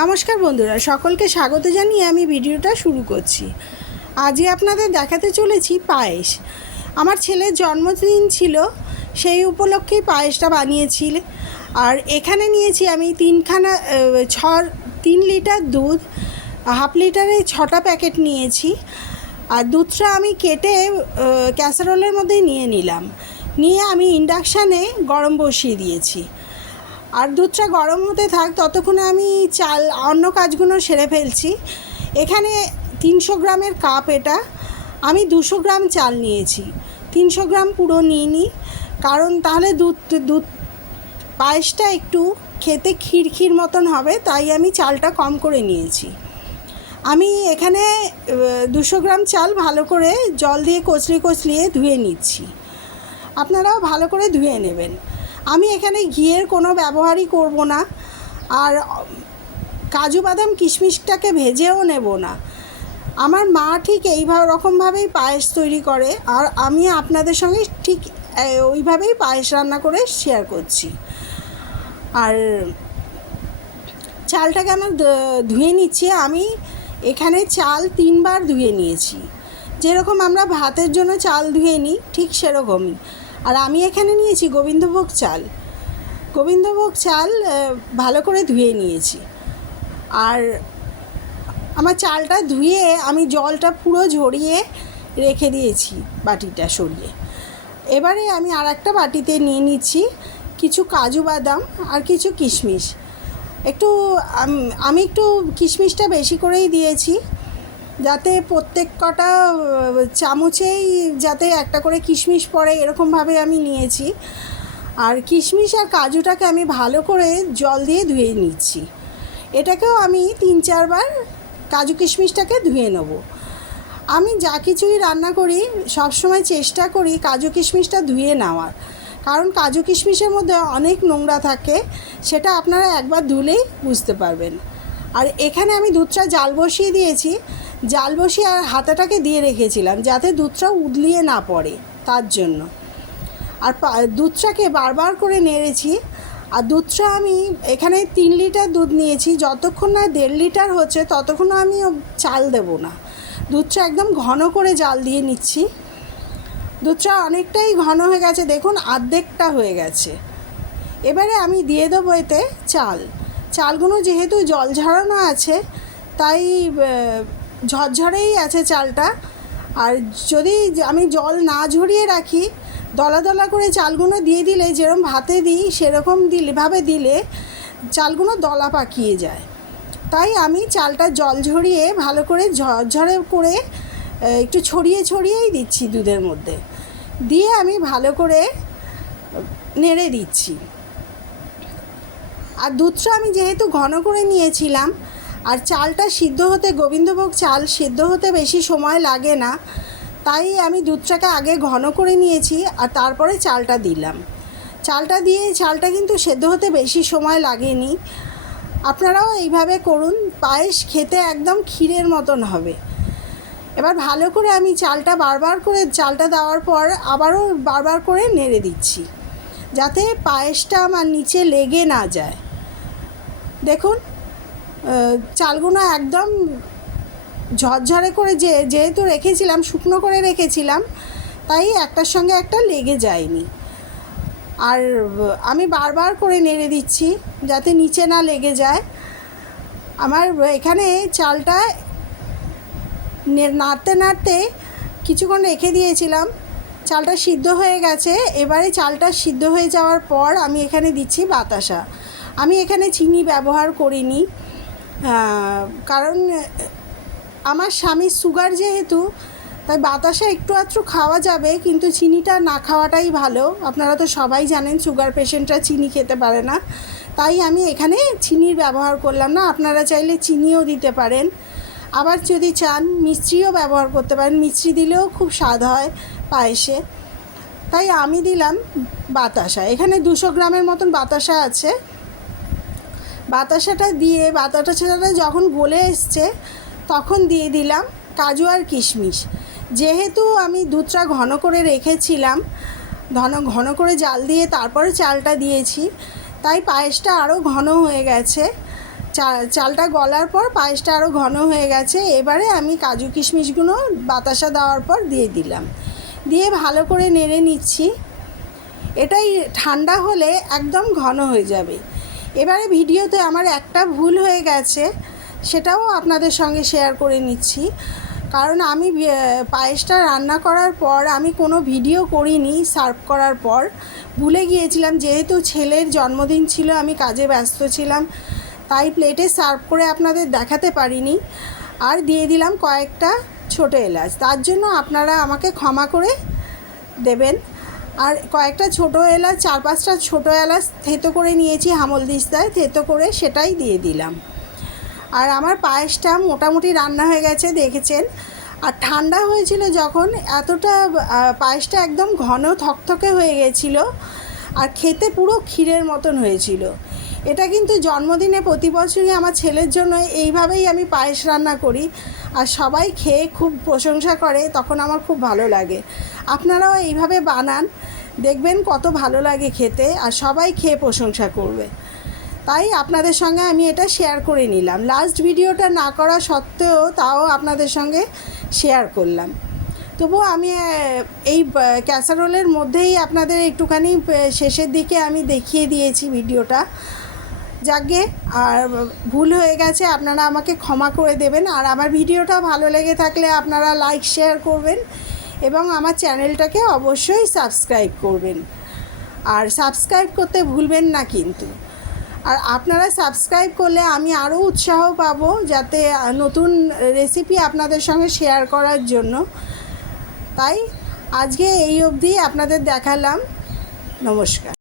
নমস্কার বন্ধুরা, সকলকে স্বাগত জানিয়ে আমি ভিডিওটা শুরু করছি। আজকে আপনাদের দেখাতে চলেছি পায়েস। আমার ছেলের জন্মদিন ছিল, সেই উপলক্ষেই পায়েসটা বানিয়েছি। আর এখানে নিয়েছি আমি 3 লিটার দুধ, হাফ লিটারে 6টা প্যাকেট নিয়েছি। আর দুধটা আমি কেটে ক্যাসারোলের মধ্যে নিয়ে নিলাম, নিয়ে আমি ইন্ডাকশানে গরম বসিয়ে দিয়েছি। আর দুধটা গরম হতে থাক, ততক্ষণে আমি অন্য কাজগুলো সেরে ফেলছি। এখানে 300 গ্রামের কাপ, এটা আমি 200 গ্রাম চাল নিয়েছি। 300 গ্রাম পুরো নিইনি, কারণ তাহলে দুধ পায়েসটা একটু খেতে ক্ষীর মতন হবে, তাই আমি চালটা কম করে নিয়েছি। আমি এখানে 200 গ্রাম চাল ভালো করে জল দিয়ে কচলিয়ে ধুয়ে নিচ্ছি। আপনারাও ভালো করে ধুয়ে নেবেন। আমি এখানে ঘিয়ের কোনো ব্যবহারই করব না, আর কাজু বাদাম কিশমিশটাকে ভেজেও নেব না। আমার মা ঠিক রকমভাবেই পায়েস তৈরি করে, আর আমি আপনাদের সঙ্গে ঠিক ওইভাবেই পায়েস রান্না করে শেয়ার করছি। আর চালটাকে আমার ধুয়ে নিচ্ছি। আমি এখানে চাল 3 বার ধুয়ে নিয়েছি, যেরকম আমরা ভাতের জন্য চাল ধুয়ে নিই ঠিক সেরকমই। আর আমি এখানে নিয়েছি গোবিন্দভোগ চাল ভালো করে ধুয়ে নিয়েছি। আর আমার চালটা ধুয়ে আমি জলটা পুরো ঝরিয়ে রেখে দিয়েছি বাটিটা সরিয়ে। এবারে আমি আর একটা বাটিতে নিয়ে নিচ্ছি কিছু কাজু বাদাম আর কিছু কিশমিশ। আমি একটু কিশমিশটা বেশি করেই দিয়েছি, যাতে প্রত্যেক কটা চামচেই যাতে একটা করে কিশমিশ পড়ে, এরকমভাবে আমি নিয়েছি। আর কিশমিশ আর কাজুটাকে আমি ভালো করে জল দিয়ে ধুয়ে নিচ্ছি। এটাকেও আমি 3-4 বার কাজু কিশমিশটাকে ধুয়ে নেব। আমি যা কিছুই রান্না করি সবসময় চেষ্টা করি কাজু কিশমিশটা ধুয়ে নেওয়ার, কারণ কাজু কিশমিশের মধ্যে অনেক নোংরা থাকে, সেটা আপনারা একবার ধুলেই বুঝতে পারবেন। আর এখানে আমি দুধটা জাল বসিয়ে দিয়েছি, জাল বসিয়ে আর হাতাটাকে দিয়ে রেখেছিলাম যাতে দুধটা উদলিয়ে না পড়ে, তার জন্য। আর দুধটাকে বারবার করে নেড়েছি। আর দুধটা আমি এখানে 3 লিটার দুধ নিয়েছি, যতক্ষণ না 1.5 লিটার হচ্ছে ততক্ষণ আমি চাল দেব না। দুধটা একদম ঘন করে জাল দিয়ে নিচ্ছি। দুধটা অনেকটাই ঘন হয়ে গেছে, দেখুন অর্ধেকটা হয়ে গেছে। এবারে আমি দিয়ে দেবো এতে চালগুলো, যেহেতু জল ঝরানো আছে তাই ঝরঝরেই আছে চালটা। আর যদি আমি জল না ঝরিয়ে রাখি, দলা দলা করে চালগুলো দিয়ে দিলে, যেরকম ভাতে দিই সেরকম ভাবে দিলে চালগুলো দলা পাকিয়ে যায়। তাই আমি চালটা জল ঝরিয়ে ভালো করে ঝরঝরে করে একটু ছড়িয়েই দিচ্ছি দুধের মধ্যে, দিয়ে আমি ভালো করে নেড়ে দিচ্ছি। আর দুধটা আমি যেহেতু ঘন করে নিয়েছিলাম, আর চালটা সিদ্ধ হতে, গোবিন্দভোগ চাল সিদ্ধ হতে বেশি সময় লাগে না, তাই আমি দুধটাকে আগে ঘন করে নিয়েছি আর তারপরে চালটা দিলাম। চালটা কিন্তু সেদ্ধ হতে বেশি সময় লাগেনি। আপনারাও এইভাবে করুন, পায়েস খেতে একদম ক্ষীরের মতন হবে। এবার ভালো করে আমি চালটা দেওয়ার পর আবারও বারবার করে নেড়ে দিচ্ছি, যাতে পায়েসটা আমার নিচে লেগে না যায়। দেখুন চালগুলো একদম ঝরঝরে করে যেহেতু রেখেছিলাম, শুকনো করে রেখেছিলাম, তাই একটার সঙ্গে একটা লেগে যায়নি। আর আমি বারবার করে নেড়ে দিচ্ছি যাতে নিচে না লেগে যায়। আমার এখানে চালটা নাড়তে কিছুক্ষণ রেখে দিয়েছিলাম, চালটা সিদ্ধ হয়ে গেছে। এবারে চালটা সিদ্ধ হয়ে যাওয়ার পর আমি এখানে দিচ্ছি বাতাসা। আমি এখানে চিনি ব্যবহার করিনি, কারণ আমার স্বামীর সুগার যেহেতু, তাই বাতাসা একটু আধটু খাওয়া যাবে, কিন্তু চিনিটা না খাওয়াটাই ভালো। আপনারা তো সবাই জানেন সুগার পেশেন্টরা চিনি খেতে পারে না, তাই আমি এখানে চিনির ব্যবহার করলাম না। আপনারা চাইলে চিনিও দিতে পারেন, আবার যদি চান মিষ্টিও ব্যবহার করতে পারেন, মিষ্টি দিলেও খুব স্বাদ হয় পায়েসে। তাই আমি দিলাম বাতাসা। এখানে 200 গ্রামের মতন বাতাসা আছে। বাতাসাটা যখন গলে এসছে তখন দিয়ে দিলাম কাজু আর কিশমিশ। যেহেতু আমি দুধটা ঘন করে রেখেছিলাম, ঘন করে জাল দিয়ে তারপরে চালটা দিয়েছি, তাই পায়েসটা আরও ঘন হয়ে গেছে। চালটা গলার পর পায়েসটা আরও ঘন হয়ে গেছে। এবারে আমি কাজু কিশমিশগুলো বাতাসা দেওয়ার পর দিয়ে দিলাম, দিয়ে ভালো করে নেড়ে নিচ্ছি। এটাই ঠান্ডা হলে একদম ঘন হয়ে যাবে। এবারে ভিডিওতে আমার একটা ভুল হয়ে গেছে, সেটাও আপনাদের সঙ্গে শেয়ার করে নিচ্ছি। কারণ আমি পায়েসটা রান্না করার পর আমি কোনো ভিডিও করিনি। সার্ভ করার পর ভুলে গিয়েছিলাম, যেহেতু ছেলের জন্মদিন ছিল, আমি কাজে ব্যস্ত ছিলাম, তাই প্লেটে সার্ভ করে আপনাদের দেখাতে পারিনি। আর দিয়ে দিলাম কয়েকটা ছোটো এলাচ, তার জন্য আপনারা আমাকে ক্ষমা করে দেবেন। আর কয়েকটা ছোটো এলাচ, 4-5টা ছোটো এলাচ থেতো করে নিয়েছি হামলদিস্তায়, থেতো করে সেটাই দিয়ে দিলাম। আর আমার পায়েসটা মোটামুটি রান্না হয়ে গেছে, দেখেছেন। আর ঠান্ডা হয়েছিল যখন, এতটা পায়েসটা একদম ঘন থকথকে হয়ে গেছিলো আর খেতে পুরো ক্ষীরের মতন হয়েছিল। এটা কিন্তু জন্মদিনে প্রতি বছরই আমার ছেলের জন্য এইভাবেই আমি পায়েস রান্না করি, আর সবাই খেয়ে খুব প্রশংসা করে, তখন আমার খুব ভালো লাগে। আপনারাও এইভাবে বানান, দেখবেন কত ভালো লাগে খেতে, আর সবাই খেয়ে প্রশংসা করবে। তাই আপনাদের সঙ্গে আমি এটা শেয়ার করে নিলাম। লাস্ট ভিডিওটা না করা সত্ত্বেও তাও আপনাদের সঙ্গে শেয়ার করলাম। তবুও আমি এই ক্যাসারোলের মধ্যেই আপনাদের একটুখানি শেষের দিকে আমি দেখিয়ে দিয়েছি ভিডিওটা। যাকে আর ভুল হয়ে গেছে, আপনারা আমাকে ক্ষমা করে দেবেন। আর আমার ভিডিওটা ভালো লেগে থাকলে আপনারা লাইক শেয়ার করবেন এবং আমার চ্যানেলটাকে অবশ্যই সাবস্ক্রাইব করবেন। আর সাবস্ক্রাইব করতে ভুলবেন না কিন্তু। আর আপনারা সাবস্ক্রাইব করলে আমি আরও উৎসাহ পাবো, যাতে নতুন রেসিপি আপনাদের সঙ্গে শেয়ার করার জন্য। তাই আজকে এই অবধি আপনাদের দেখালাম। নমস্কার।